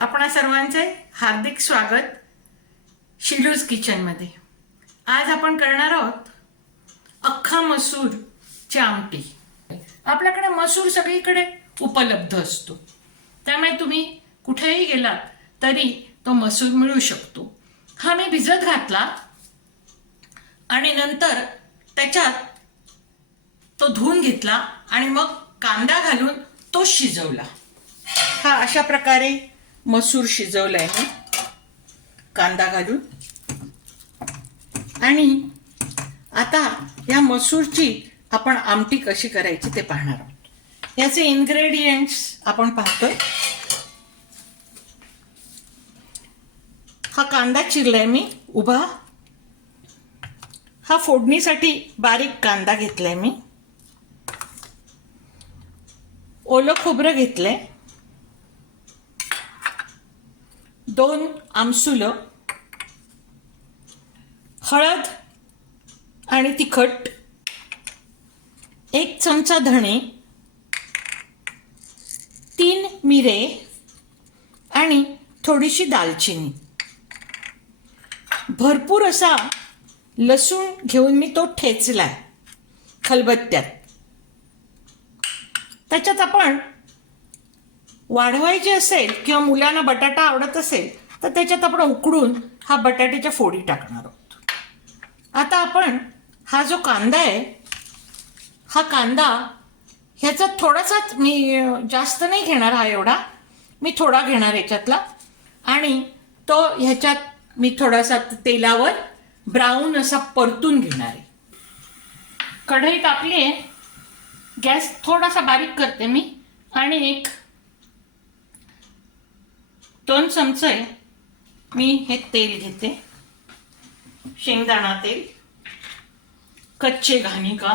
आपणा सर्वांचे हार्दिक स्वागत शिलूज किचनमध्ये। आज आपण करणार आहोत अख्खा मसूरची आमटी। आपल्याकडे मसूर सगळीकडे उपलब्ध असतो, त्यामुळे तुम्ही कुठेही गेलात तरी तो मसूर मिळू शकतो। हा मी भिजत घातला आणि नंतर त्याच्यात तो धुवून घेतला आणि मग कांदा घालून तो शिजवला। हा अशा प्रकारे मसूर शिजवलाय मी कांदा घालून। आणि आता या मसूरची आपण आमटी कशी करायची ते पाहणार आहोत। याचे इन्ग्रेडियंट्स आपण पाहतोय। हा कांदा चिरलाय मी उभा। हा फोडणीसाठी बारीक कांदा घेतलाय मी। ओलं खोबरं घेतलंय, 2 आमसुलं, हळद आणि तिखट, 1 चमचा धणे, 3 मिरे आणि थोडीशी दालचिनी। भरपूर असा लसूण घेऊन मी तो ठेचलाय खलबत्त्यात। त्याच्यात आपण वाढवायचे असेल किंवा मुलांना बटाटा आवडत असेल तर त्याच्यात आपण उकडून हा बटाट्याच्या फोडी टाकणार आहोत। आता आपण हा जो कांदा आहे, हा कांदा ह्याचा थोडासाच मी जास्त नाही घेणार, हा एवढा मी थोडा घेणार याच्यातला। आणि तो ह्याच्यात मी थोडासा तेलावर ब्राऊन असा परतून घेणार आहे। कढई तापली आहे, गॅस थोडासा बारीक करते मी आणि 2 चमचे मी हे तेल घेते, शेंगदाणा तेल, कच्चे घाणिका।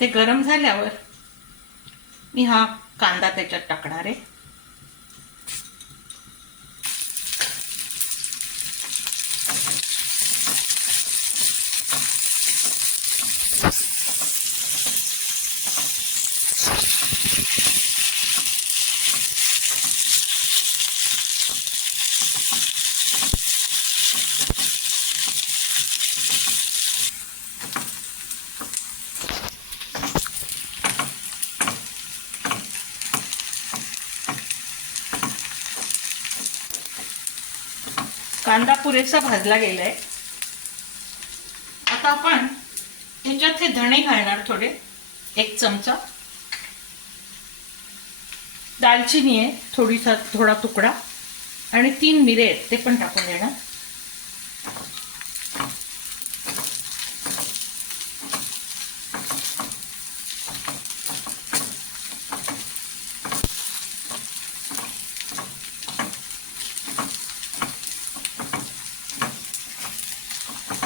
ते गरम झाल्यावर मी हा कांदा त्याच्यात टाकणार आहे। कांदा पुरेसा भाजला गेलाय। आता आपण ह्याच्यात हे धणे घालणार, थोडे 1 चमचा, दालचिनी आहे थोडा तुकडा आणि 3 मिरे आहेत ते पण टाकून देणार।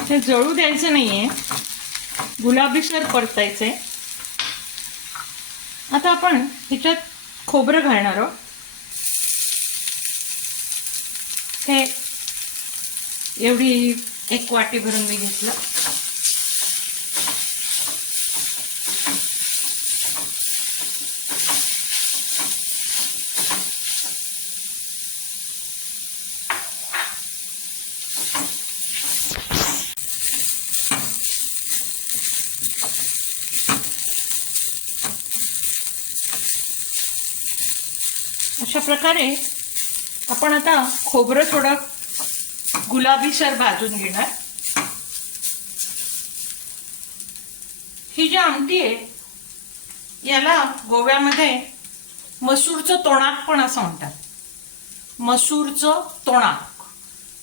हे जळू द्यायचं नाहीये, गुलाबीसर परतायचंय। आता आपण ह्याच्यात खोबरं घालणार आहोत। हे एवढी 1 वाटी भरून मी घेतलं। अशा प्रकारे आपण आता खोबरं थोडं गुलाबीसर भाजून घेणार। ही जी आमटी आहे याला गोव्यामध्ये मसूरचं तोणाक पण असं म्हणतात, मसूरचं तोणाक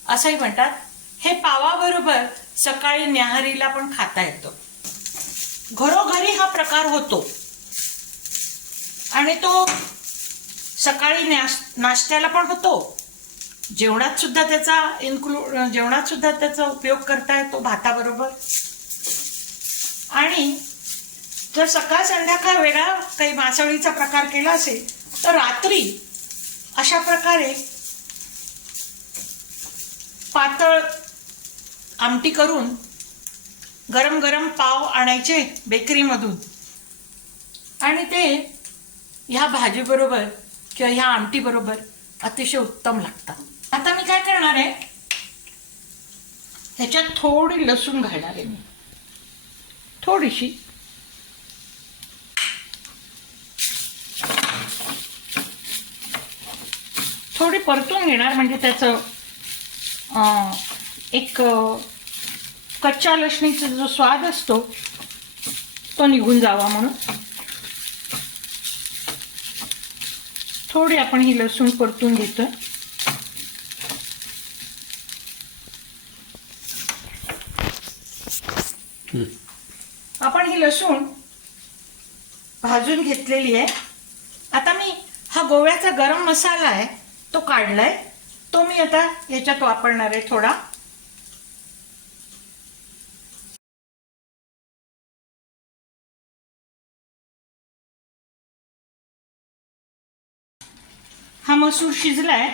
असंही म्हणतात। हे पावाबरोबर सकाळी न्याहारीला पण खाता येतं। घरोघरी हा प्रकार होतो आणि तो सकाळी नाश्त्याला पण होतो, जेवणात सुद्धा त्याचा उपयोग करता येतो भाताबरोबर। आणि जर सकाळ संध्याकाळ वेगळा काही मासळीचा प्रकार केला असेल तर रात्री अशा प्रकारे पातळ आमटी करून गरम गरम पाव आणायचे बेकरीमधून आणि ते ह्या भाजीबरोबर किंवा ह्या आमटीबरोबर अतिशय उत्तम लागतात. आता मी काय करणार आहे, ह्याच्यात थोडी लसूण घालणार आहे मी, थोडीशी. थोडी परतून घेणार म्हणजे त्याचं एक कच्च्या लसणीचा जो स्वाद असतो तो निघून जावा म्हणून थोडी आपण ही लसूण परतून घेतो. आपण ही लसूण भाजून घेतलेली आहे. आता मी हा गोव्याचा गरम मसाला आहे तो काढलाय, तो मी आता ह्याच्यात वापरणार आहे थोडा. हा मसूर शिजलाय,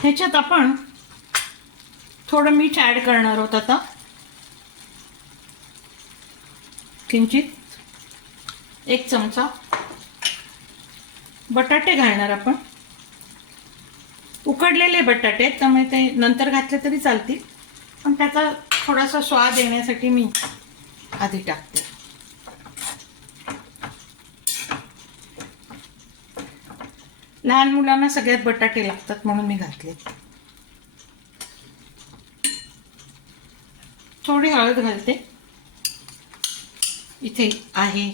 ह्याच्यात आपण थोडं मीठ ऍड करणार आहोत. आता किंचित 1 चमचा. बटाटे घालणार आपण, उकडलेले बटाटे, त्यामुळे ते नंतर घातले तरी चालतील, पण त्याचा थोडासा स्वाद येण्यासाठी मी आधी टाकते. लहान मुलांना सगळ्यात बटाटे लागतात म्हणून मी घातले. थोडी हळद घालते, इथे आहे.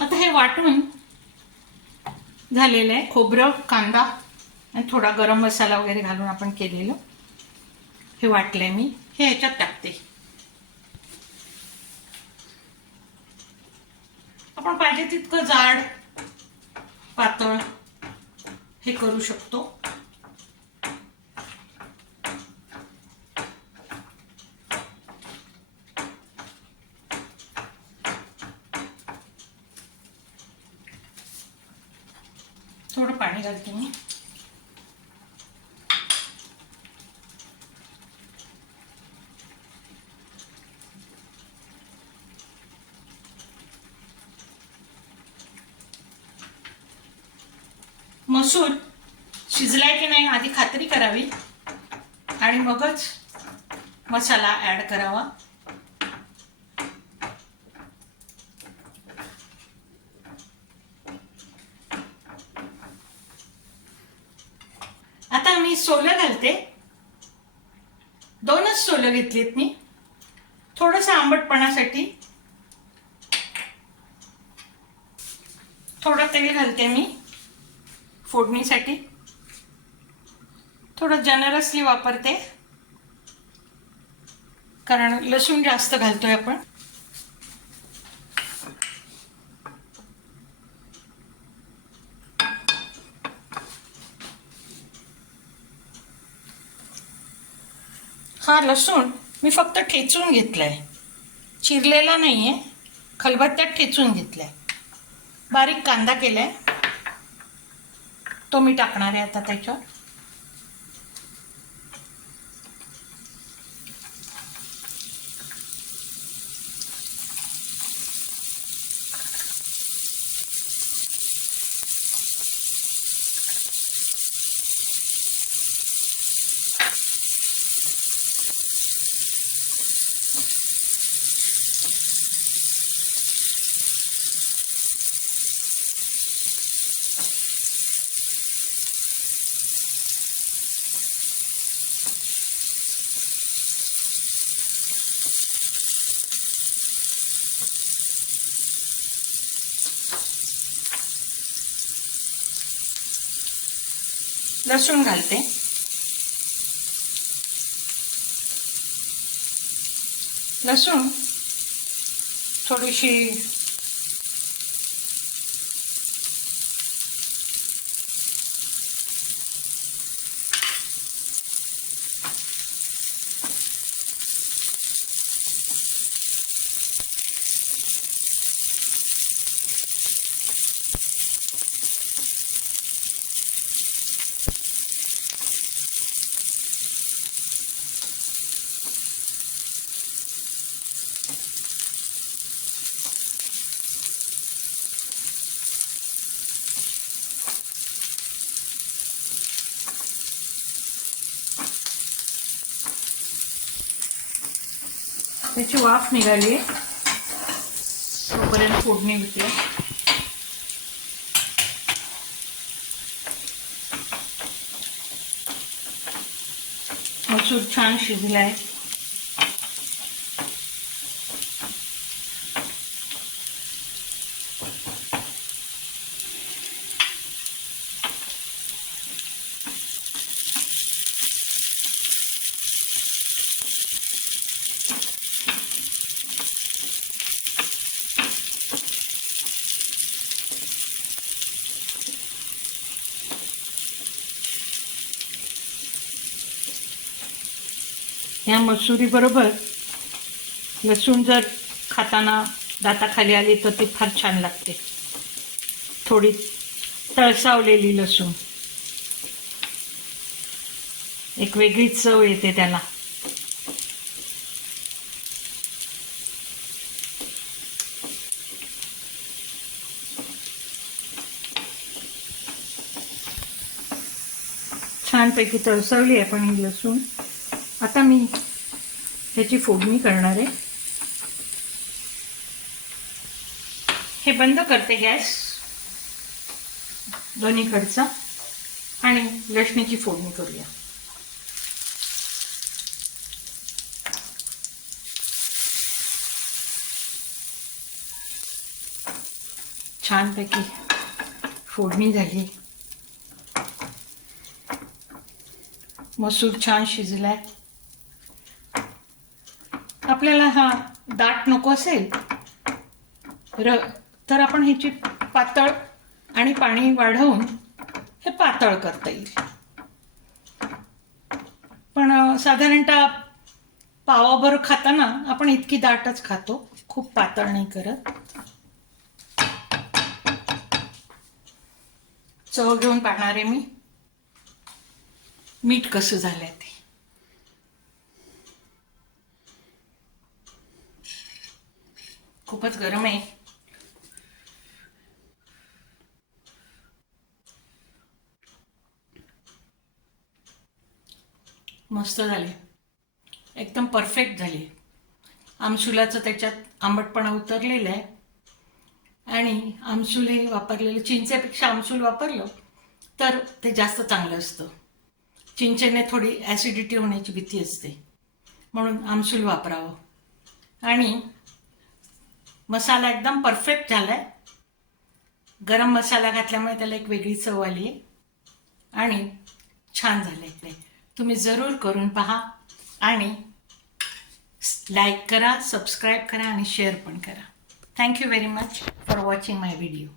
आता हे वाटून झालेलं आहे. खोबरं, कांदा आणि थोडा गरम मसाला वगैरे घालून आपण केलेलं हे वाटलंय मी, हे ह्याच्यात टाकते. आपण पाहिजे तितकं जाड पातळ हे करू शकतो. थोडं पाणी घालते मी. मसूर शिजलाय की नाही आधी खात्री करावी आणि मगच मसाला ऍड करावा. आता मी सोलं घालते. 2च सोलं घेतलीत मी, थोडंसं आंबटपणासाठी. थोडं तेल घालते मी फोडणीसाठी, थोडं जनरसली वापरते कारण लसूण जास्त घालतोय आपण. हा लसूण मी फक्त ठेचून घेतलाय, चिरलेला नाहीये, खलबत्त्यात ठेचून घेतलाय. बारीक कांदा केलाय तो मी टाकणार आहे आता त्याच्यावर. लसूण घालते. लसूण थोडीशी त्याची वाफ निघाली, तोपर्यंत फोडणी होते. मसूर छान शिजलाय. या मसुरी बरोबर लसूण जर खाताना दाताखाली आली तर ती फार छान लागते. थोडी तळसावलेली लसूण, एक वेगळीच चव येते त्याला. छानपैकी तळसवली आहे पण ही लसूण. आता मी ह्याची फोडणी करणार आहे. हे बंद करते गॅस दोन्हीकडचा आणि लसणीची फोडणी करूया. छानपैकी फोडणी झाली. मसूर छान शिजलाय. आपल्याला हा दाट नको असेल तर आपण ह्याची पातळ आणि पाणी वाढवून हे पातळ करता येईल. पण साधारणतः पावाभर खाताना आपण इतकी दाटच खातो, खूप पातळ नाही करत. चव घेऊन पाहणार आहे मी मीठ कसं झालंय ते. खूपच गरम आहे. मस्त झाले, एकदम परफेक्ट झाली. आमसुलाचं त्याच्यात आंबटपणा उतरलेला आहे आणि आमसूल हे वापरलेलं, चिंचेपेक्षा आमसूल वापरलं तर ते जास्त चांगलं असतं. चिंचेने थोडी ॲसिडिटी होण्याची भीती असते, म्हणून आमसूल वापरावं. आणि मसाला एकदम परफेक्ट झाला आहे. गरम मसाला घातल्यामुळे त्याला एक वेगळी चव आली आहे आणि छान झालं आहे. तुम्ही जरूर करून पहा आणि लाईक करा, सबस्क्राईब करा आणि शेअर पण करा. Thank you very much for watching my video.